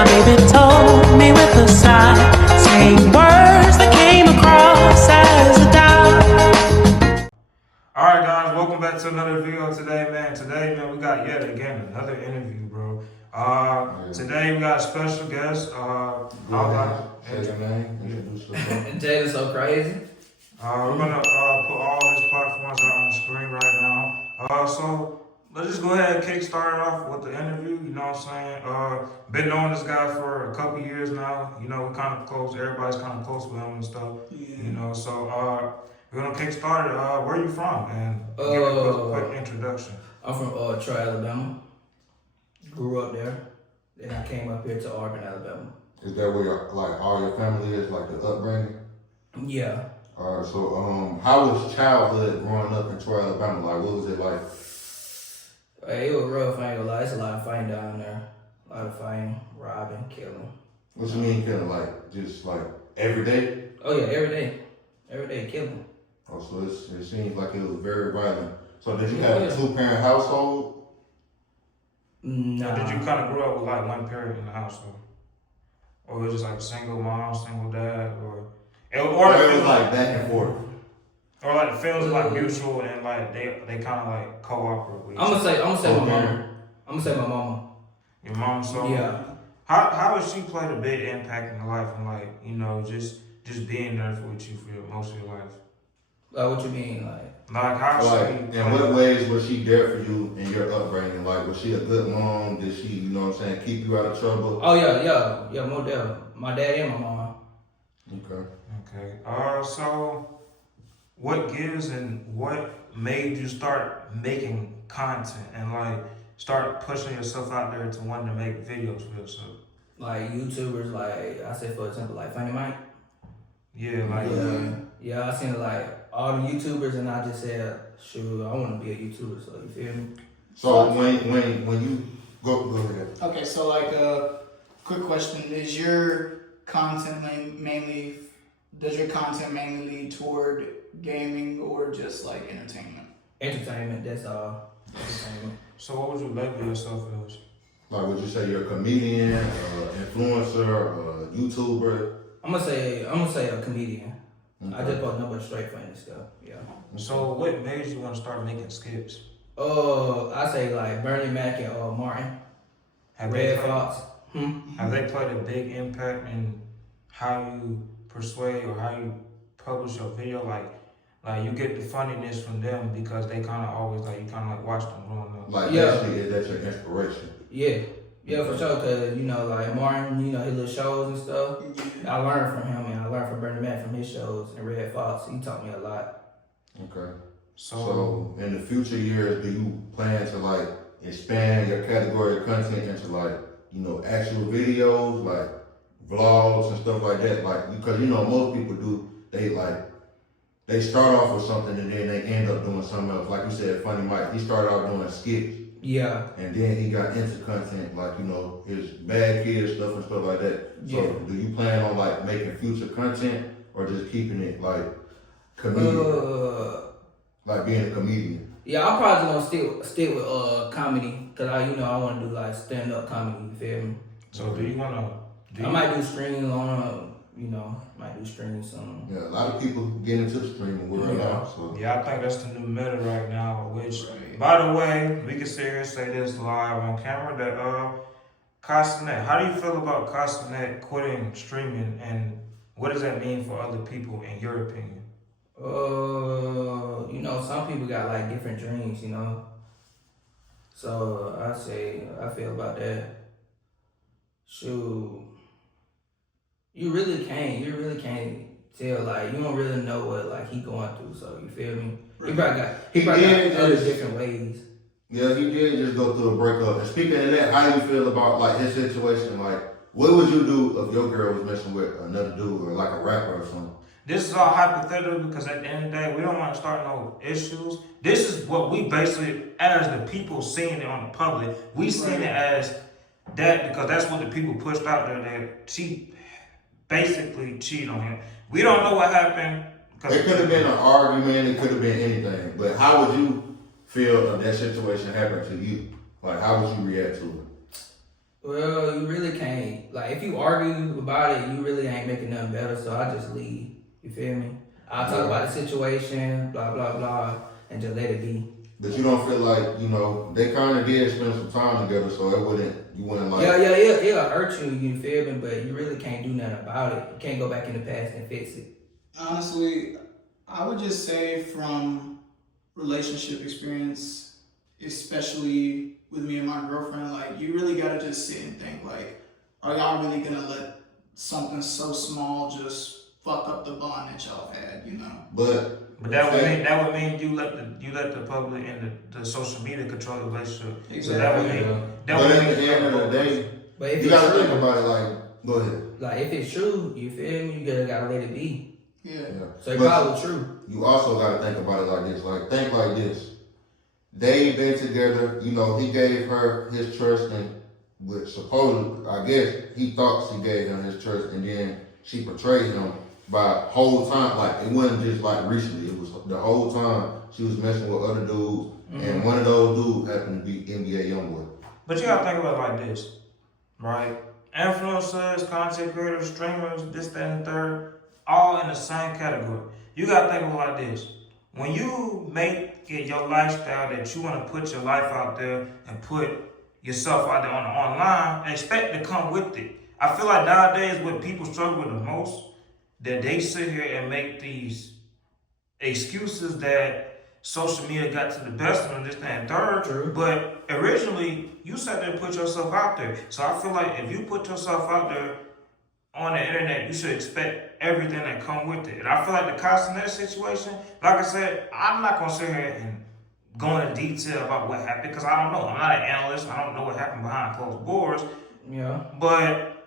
My baby told me with a sigh, saying words that came across as a doubt. Alright guys, welcome back to another video today, man. Today, man, we got yet again another interview, bro. Today we got a special guest. Say your name, introduce yourself. Jadensocrazy. We're gonna put all his platforms out on the screen right now. So let's just go ahead and kickstart it off with the interview. You know what I'm saying? Been knowing this guy for a couple years now. You know, we're kind of close. Everybody's kind of close with him and stuff. Yeah. You know, so we're gonna kickstart it. Where are you from? And give a quick introduction. I'm from Troy, Alabama. Grew up there. Then I came up here to Auburn, Alabama. Is that where all your family is, like the upbringing? Yeah. Alright, so how was childhood growing up in Troy, Alabama? Like, what was it like? Hey, it was rough, I ain't gonna lie. It's a lot of fighting down there. A lot of fighting, robbing, killing. What you mean killing? Like, just like every day? Oh yeah, every day. Every day killing. Oh, so it seems like it was very violent. So did you have a two-parent household? Nah. Or did you kind of grow up with like one parent in the household? Or was it just like a single mom, single dad, or it was like back and forth. Or like the films are like mutual and like they kind of like co-operate with each I'm other. gonna say my mama. I'm gonna say my mama. Your mom, so Yeah. How has she played a big impact in your life and like, you know, just being there with you for most of your life? What you mean, Like how Like, in what ways was she there for you in your upbringing? Like, was she a good mom? Did she, you know what I'm saying, keep you out of trouble? Oh yeah, more definitely. My dad and my mom. Okay. So what gives and what made you start making content and like start pushing yourself out there to want to make videos for yourself? Like YouTubers, like I said, for example, like Funny Mike. Yeah, like Yeah, I seen like all the YouTubers, and I just said, shoot, I want to be a YouTuber. So you feel me? So when you go ahead. Okay, so like quick question: is your content mainly? Does your content mainly lead toward gaming or just like entertainment? Entertainment, that's all. Entertainment. So what would you label yourself as? Like, would you say you're a comedian, influencer, YouTuber? I'm gonna say a comedian. Okay. I just post nothing but straight funny stuff. Yeah. So what made you want to start making skits? I say like Bernie Mac and Martin. Have Red they Fox. Have they played a big impact in how you persuade or how you publish your video? Like you get the funniness from them because they kind of always like, you kind of like watch them growing up. Like, Yeah. basically, is that your inspiration? Yeah, for sure. Cause you know, like Martin, you know his little shows and stuff. I learned from him, and I learned from Bernie Mac from his shows and Red Fox. He taught me a lot. Okay. So in the future years, do you plan to like expand your category of content into like, you know, actual videos, like vlogs and stuff like that? Like, because you know most people do, they start off with something and then they end up doing something else. Like you said, Funny Mike, he started out doing skits. Yeah. And then he got into content like, you know, his bad kid stuff and stuff like that. So Yeah. do you plan on like making future content or just keeping it like comedian? Like being a comedian? Yeah, I'm probably gonna stick with comedy, cause I want to do like stand up comedy. You feel me? So do you want to? I might do streams on might do streams on. Yeah, a lot of people get into the streaming world now. So Yeah, I think that's the new meta right now. Which, by the way, we can sit here and say this live on camera that Castanet. How do you feel about Castanet quitting streaming, and what does that mean for other people, in your opinion? Some people got like different dreams, So I feel about that. Shoot, you really can't tell, like, you don't really know what like he going through. So you feel me? He probably got other different ways. yeah, he did just go through a breakup. And speaking of that, how do you feel about like his situation? Like, what would you do if your girl was messing with another dude or like a rapper or something? This is all hypothetical because at the end of the day, we don't want to start no issues. This is what we basically, as the people seeing it on the public, we seen it as that because that's what the people pushed out there, that she basically cheated on him. We don't know what happened. It could have been an argument, it could have been anything. But how would you feel if that situation happened to you? Like, how would you react to it? Well, you really can't. Like, if you argue about it, you really ain't making nothing better. So I just leave. You feel me? I'll talk about the situation, blah blah blah, and just let it be. But you don't feel like, they kind of did spend some time together, so you wouldn't like. Yeah, it'll hurt you. You feel me? But you really can't do nothing about it. You can't go back in the past and fix it. Honestly, I would just say from relationship experience, especially with me and my girlfriend, like, you really gotta just sit and think, like, are y'all really gonna let something so small just fuck up the bond that y'all had, But that would mean you let the public and the social media control the relationship. Exactly. So that would mean but at the end of the day, But if you it's gotta true, think about it. Like, go ahead. like if it's true, you feel me? You gotta let it be. Yeah. So it's But probably true. you also gotta think about it like this. Like, think like this. They've been together. He gave her his trust, and supposedly, I guess he thought she gave him his trust, and then she betrayed him. By whole time, like, it wasn't just like recently, it was the whole time she was messing with other dudes, and one of those dudes happened to be NBA Youngboy. But you gotta think about it like this, right? Influencers, content creators, streamers, this, that, and the third, all in the same category. You gotta think about it like this. When you make it your lifestyle that you wanna put your life out there and put yourself out there online, expect to come with it. I feel like nowadays what people struggle with the most, that they sit here and make these excuses that social media got to the best of them, this, that, and third. True. But originally, you sat there and put yourself out there. So I feel like if you put yourself out there on the internet, you should expect everything that come with it. And I feel like the Castanet situation, like I said, I'm not gonna sit here and go into detail about what happened because I don't know. I'm not an analyst. I don't know what happened behind closed doors. Yeah. But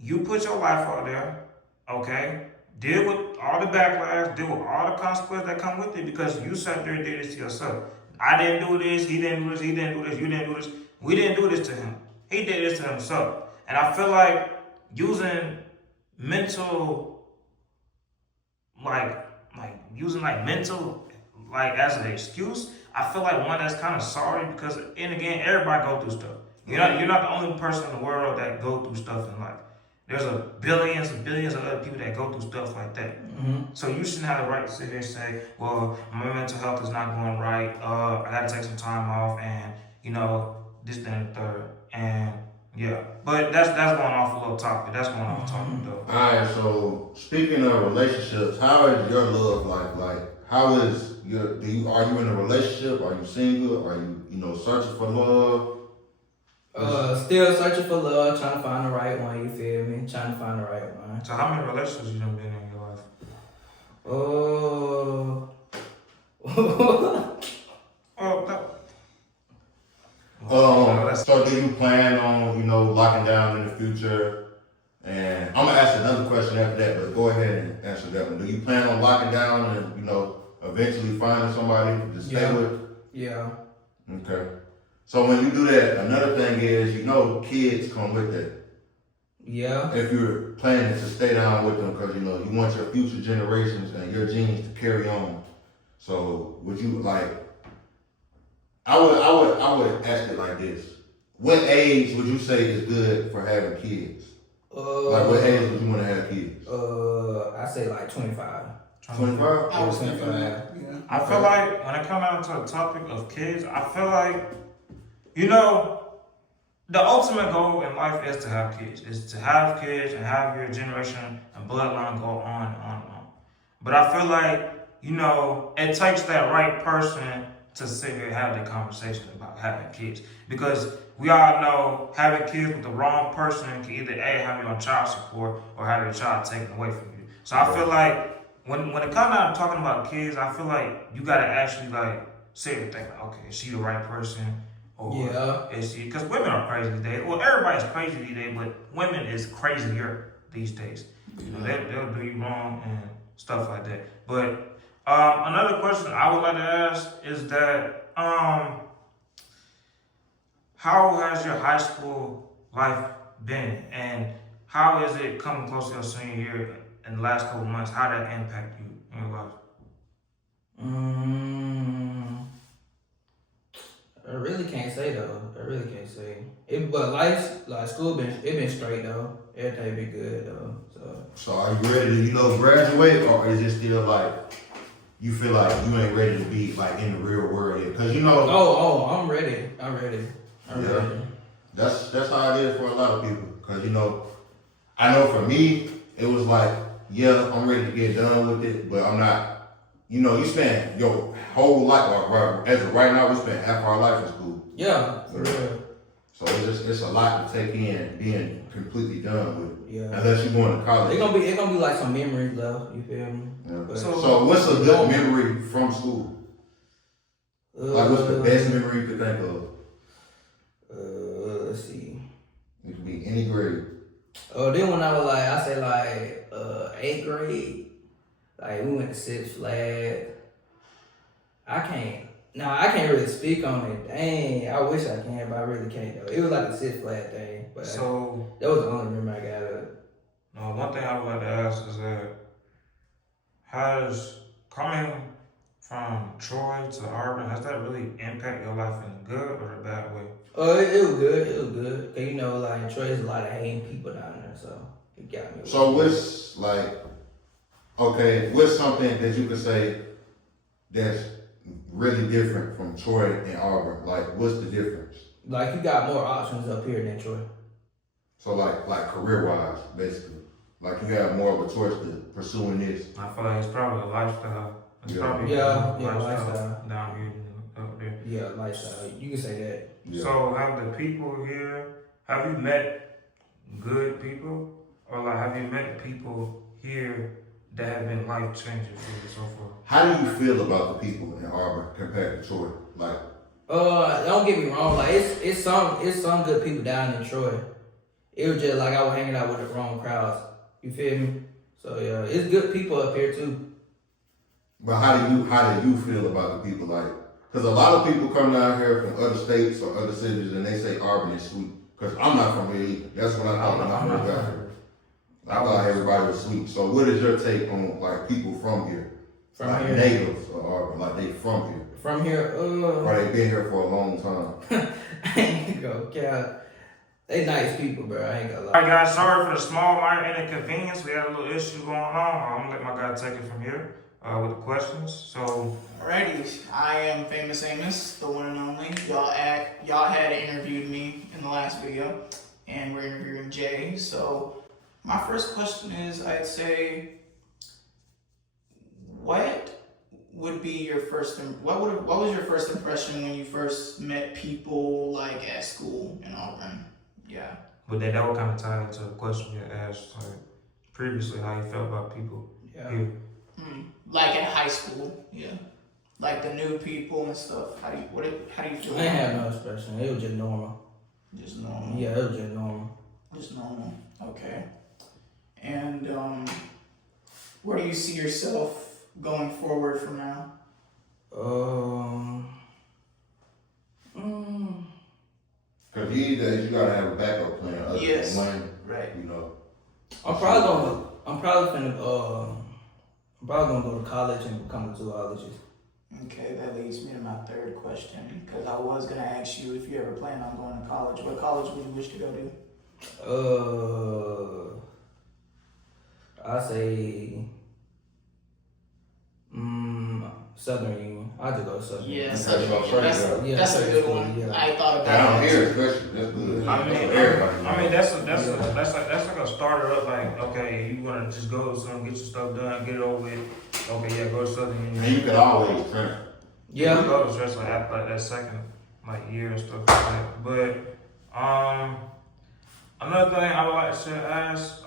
you put your life out there. Okay, deal with all the backlash, deal with all the consequences that come with it because you sat there and did this to yourself. I didn't do this, he didn't do this, he didn't do this, you didn't do this. We didn't do this to him. He did this to himself. And I feel like using mental, using mental, as an excuse, I feel like one that's kind of sorry because, and again, everybody go through stuff. You're not the only person in the world that go through stuff in life. There's billions and billions of other people that go through stuff like that. So you shouldn't have the right to sit there and say, well, my mental health is not going right. I got to take some time off and, this, that, and the third. And, yeah. But that's going off a little topic. That's going off topic, though. All right, so speaking of relationships, how is your love life? Like, how is are you in a relationship? Are you single? Are you, searching for love? Still searching for love, trying to find the right one, you feel me? Trying to find the right one. So how many relationships you done been in your life? So do you plan on, locking down in the future? And I'm gonna ask another question after that, but go ahead and answer that one. Do you plan on locking down and, eventually finding somebody to stay with? Yeah. Okay. So when you do that, another thing is, kids come with that. Yeah. If you're planning to stay down with them, because you want your future generations and your genes to carry on. So would you I would ask it like this: what age would you say is good for having kids? What age would you want to have kids? I say 25. 25? I was thinking that. Yeah. I feel like when it comes down to the topic of kids, I feel like, the ultimate goal in life is to have kids. Is to have kids and have your generation and bloodline go on and on and on. But I feel like, it takes that right person to sit here and have that conversation about having kids. Because we all know having kids with the wrong person can either A, have you on child support or have your child taken away from you. So I feel like when it comes down to talking about kids, I feel like you gotta actually sit and think, okay, is she the right person? Or is she? Because women are crazy these days. Well, everybody's crazy these days, but women is crazier these days. They'll do you wrong and stuff like that. But another question I would like to ask is that how has your high school life been, and how is it coming close to your senior year in the last couple months? How did that impact you in your life? I really can't say though. I really can't say. But life, like school, been straight though. Everything been good though. So are you ready to, graduate, or is it still like you feel like you ain't ready to be like in the real world yet? Cause Oh, I'm ready. I'm ready. That's how it is for a lot of people. Cause I know for me, it was like, yeah, I'm ready to get done with it, but I'm not. You spend your whole life, as of right now, we spend half our life in school. Yeah, for real. So it's a lot to take in, being completely done with it. Yeah. Unless you're going to college. It's gonna be like some memories left. You feel me? Yeah. So what's a good memory from school? Like what's the best memory you could think of? Let's see. It could be any grade. Then when I was like, I say like 8th grade, like we went to Six Flags. I can't really speak on it. Dang, I wish I can, but I really can't though. It was like a Six Flags thing, but So that was the only memory I got of it. one thing I would like to ask is that has coming from Troy to Auburn, has that really impacted your life in a good or a bad way? It was good. It was good. Cause like in Troy, there's a lot of hating people down there, so it got me. So what's what's something that you could say that's really different from Troy and Auburn? Like, what's the difference? Like, you got more options up here than Troy. So like career-wise, basically. Like, you have more of a choice to pursuing this. I feel like it's probably a lifestyle. It's probably lifestyle down here and up there. Yeah, lifestyle. You can say that. Yeah. So have the people here, have you met good people? Or like have you met people here that have been life-changing for you so far? How do you feel about the people in Auburn compared to Troy? Like, don't get me wrong. Like, it's some good people down in Troy. It was just like I was hanging out with the wrong crowds. You feel me? So yeah, it's good people up here too. but how do you feel about the people? Like, because a lot of people come down here from other states or other cities and they say Auburn is sweet. Because I'm not from here either. That's what I thought when I first got here. I thought everybody was sweet. So what is your take on like people from here? From like here, natives of Auburn, like they from here. From here, or they been here for a long time. I ain't gonna count. They nice people, bro. I ain't gonna lie. Alright guys, sorry for the small minor inconvenience. We had a little issue going on. I'm gonna let my guy take it from here with the questions. So Alrighty, I am Famous Amos, the one and only. Y'all had interviewed me in the last video, and we're interviewing Jay. So my first question is, I'd say, what would be your first? What was your first impression when you first met people like at school in Auburn? Yeah. but that would kind of tie into the question you asked like, previously, how you felt about people here. Like at high school, yeah. Like the new people and stuff. How do you feel? I ain't have no expression. It was just normal. Just normal. Yeah, it was just normal. Just normal. Okay. And where do you see yourself going forward from now? Because these days you gotta have a backup plan. Other Yes. than one, Right. you know. I'm probably gonna go to college and become a zoologist. Okay, that leads me to my third question, because I was gonna ask you if you ever plan on going to college. What college would you wish to go to? I say, Southern Union. I just go to Southern Union. Yeah, that's a good one. Yeah. I thought about Down it. here, especially, that's good. I mean, Everybody. that's like a starter up. Like, okay, you wanna just go to something, get your stuff done, get it over with. Okay, yeah, go to Southern Union. And you could always turn. You go to stress like after like that second year and stuff like that. But another thing I would like to ask,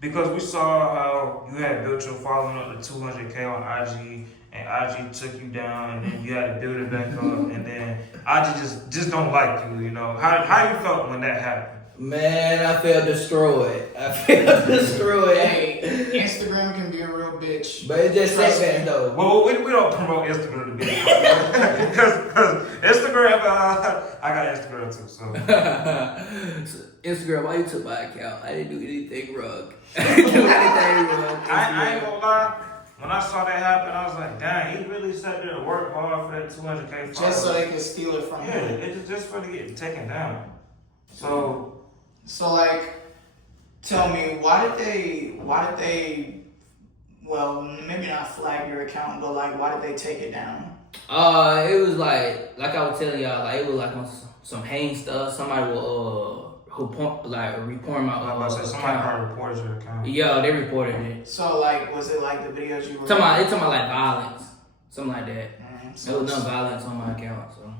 because we saw how you had built your following up to 200K on IG, and IG took you down, and then you had to build it back up, and then IG just don't like you, you know. How you felt when that happened? Man, I felt destroyed. Hey, Instagram can be a real bitch. But it's just Trust setback me. though. Well, we don't promote Instagram to be because Instagram, I got Instagram too, so. Instagram, why you took my account? I didn't do anything wrong. I didn't do anything wrong. I ain't gonna lie. when I saw that happen, I was like, dang, he really sat there to work hard for that 200K. Just so they could steal it from Yeah, him. it's just for to get taken down. So like, tell me, why did they, well, maybe not flag your account, but like, why did they take it down? It was like I was telling y'all, like it was like on some hang stuff. Somebody will report my somebody probably reported your account. Yeah, they reported it. So like, was it like the videos you were? They talking about like violence, something like that. So There was no violence on my account, so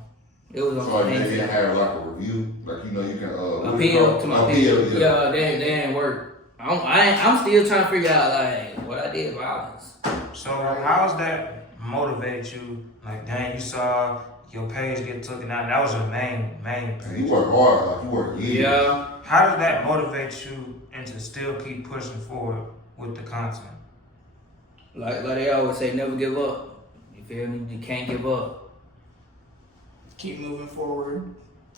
it was on So like, hang they didn't stuff. have like a review, like you can Appeal to my appeal. Yeah. Yeah, they didn't work. I'm still trying to figure out like what I did violence. So how's that motivate you? Like, dang, you saw your page get taken down. That was your main page. You work hard, like you work years. Yeah. How does that motivate you and to still keep pushing forward with the content? Like they always say, never give up. You feel me? You can't give up. keep moving forward.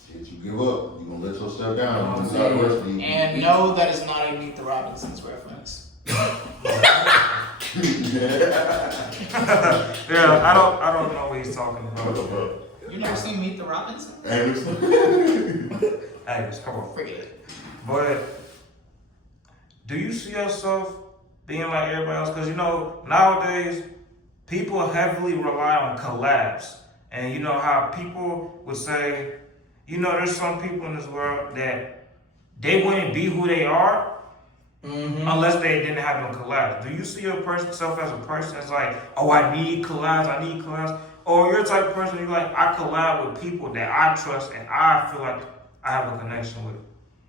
Shit, you give up, you gonna let yourself down. You know what I'm saying? And no, that is not a Meet the Robinsons reference. Yeah, I don't know what he's talking about. You never seen Meet the Robinsons? Amos, come on. Forget it. But do you see yourself being like everybody else? Because nowadays people heavily rely on collabs, and you know how people would say, there's some people in this world that they wouldn't be who they are unless they didn't have no collabs. Do you see yourself as a person that's like, oh, I need collabs, or you're the type of person you're like, I collab with people that I trust and I feel like I have a connection with,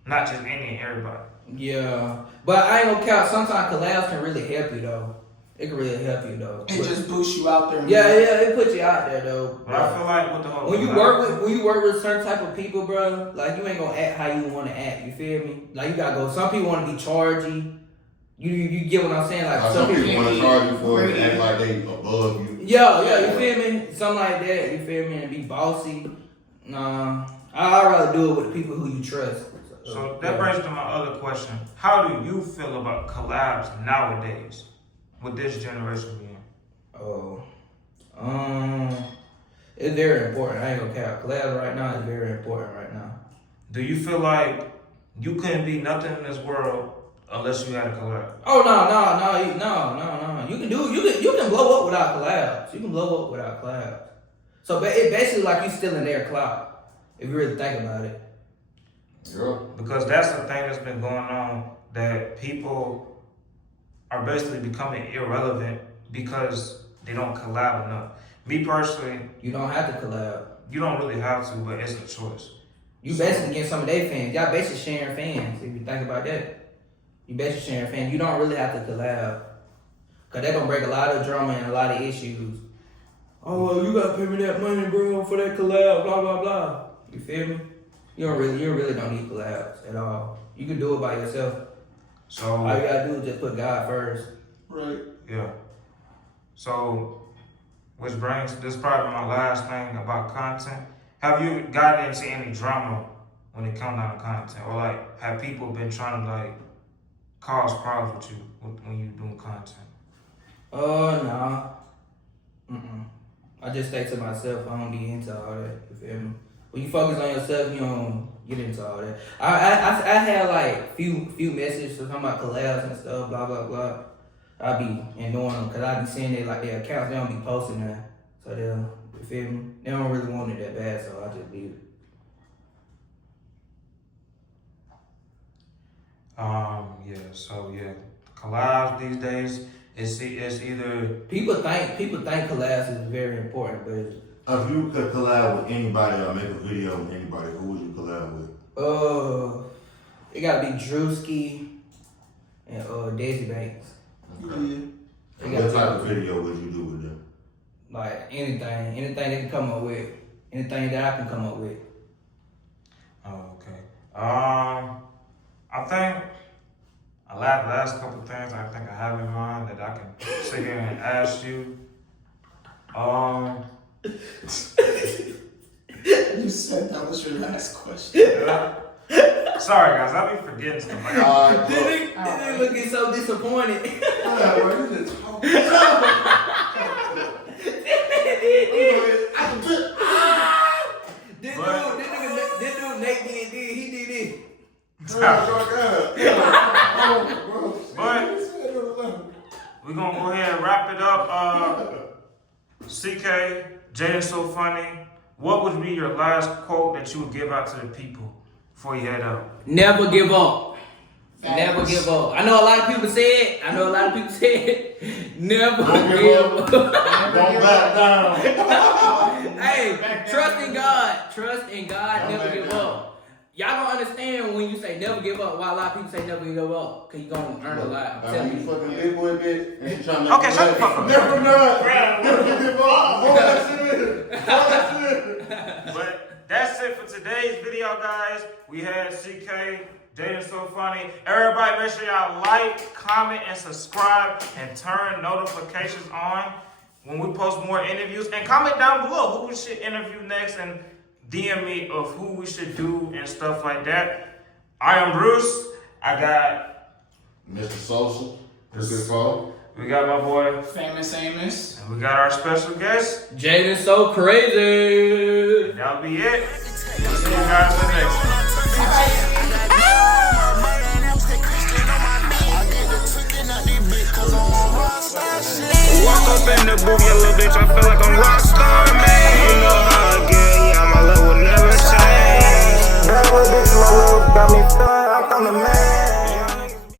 not just any and everybody. Yeah, but I ain't gonna count. Sometimes collabs can really help you though. It can really help you though. It just boosts you out there. Yeah, it puts you out there though. But I feel like with the whole when you work with certain type of people, bro, like you ain't gonna act how you want to act. You feel me? Like you gotta go. Some people want to be chargy. You get what I'm saying? Like some people want to charge you for it and act like they above you. Yeah, you feel me? Something like that. You feel me? And be bossy. Nah, I'd rather do it with the people who you trust. So that brings to my other question. How do you feel about collabs nowadays with this generation being? It's very important. I ain't gonna cap. Collabs right now is very important right now. Do you feel like you couldn't be nothing in this world unless you had a collab? Oh no. You can blow up without collabs. You can blow up without collabs. So it basically like you stealing their clout. If you really think about it. Yeah. Because that's the thing that's been going on, that people are basically becoming irrelevant because they don't collab enough. Me personally, You don't have to collab. you don't really have to, but it's a choice. You basically get some of their fans. Y'all basically sharing fans. If you think about that, you basically sharing fans. You don't really have to collab, cause they're gonna break a lot of drama and a lot of issues. Oh, well, you gotta pay me that money, bro, for that collab. Blah blah blah. You feel me? You really don't need collabs at all. You can do it by yourself. So All you gotta do is just put God first. Right. yeah. So, which brings, this is probably my last thing about content. Have you gotten into any drama when it comes down to content? Or like, have people been trying to like cause problems with you when you doing content? Nah. I just stay to myself. I don't be into all that. You feel me? When you focus on yourself, you don't get into all that. I had like few messages talking about collabs and stuff, blah blah blah. I be ignoring them because I be seeing it like their accounts, they don't be posting that. So you feel me? They don't really want it that bad, so I just leave it. Collabs these days, it's either People think collabs is very important, but If you could collab with anybody or make a video with anybody, who would you collab with? it gotta be Drewski and Daisy Banks. Okay. They What gotta type be- of video would you do with them? Like anything they can come up with, anything that I can come up with. oh, okay. I think the last couple things I think I have in mind that I can sit here and ask you. You said that was your last question. Sorry guys, I be forgetting stuff like that. This nigga looking so disappointed. Bro, you just talking. This dude, Nate did, he did it. But we're gonna go ahead and wrap it up. CK, Jaden so funny. What would be your last quote that you would give out to the people before you head out? Never give up. Facts. Never give up. I know a lot of people said. Never give up. Don't back down. Hey, trust in God. Trust in God. Never give up. Y'all don't understand when you say never give up. Why a lot of people say never give up? Cause you gonna earn a lot. I'm Like, telling you you. fucking big boy bitch, and you trying to Okay, shut the fuck up. Never done. Never give up. All that shit. But that's it for today's video, guys. We had CK, Jaden so funny. Everybody make sure y'all like, comment, and subscribe, and turn notifications on when we post more interviews. And comment down below who we should interview next, and DM me of who we should do and stuff like that. I am Bruce. I got Mr. Social. What's it called? we got my boy, Famous Amos. and we got our special guest. Jadensocrazy. That'll be it. See you guys in the next one. Walk up in the booth, yeah, little bitch, I feel like I'm rockstar, man. You know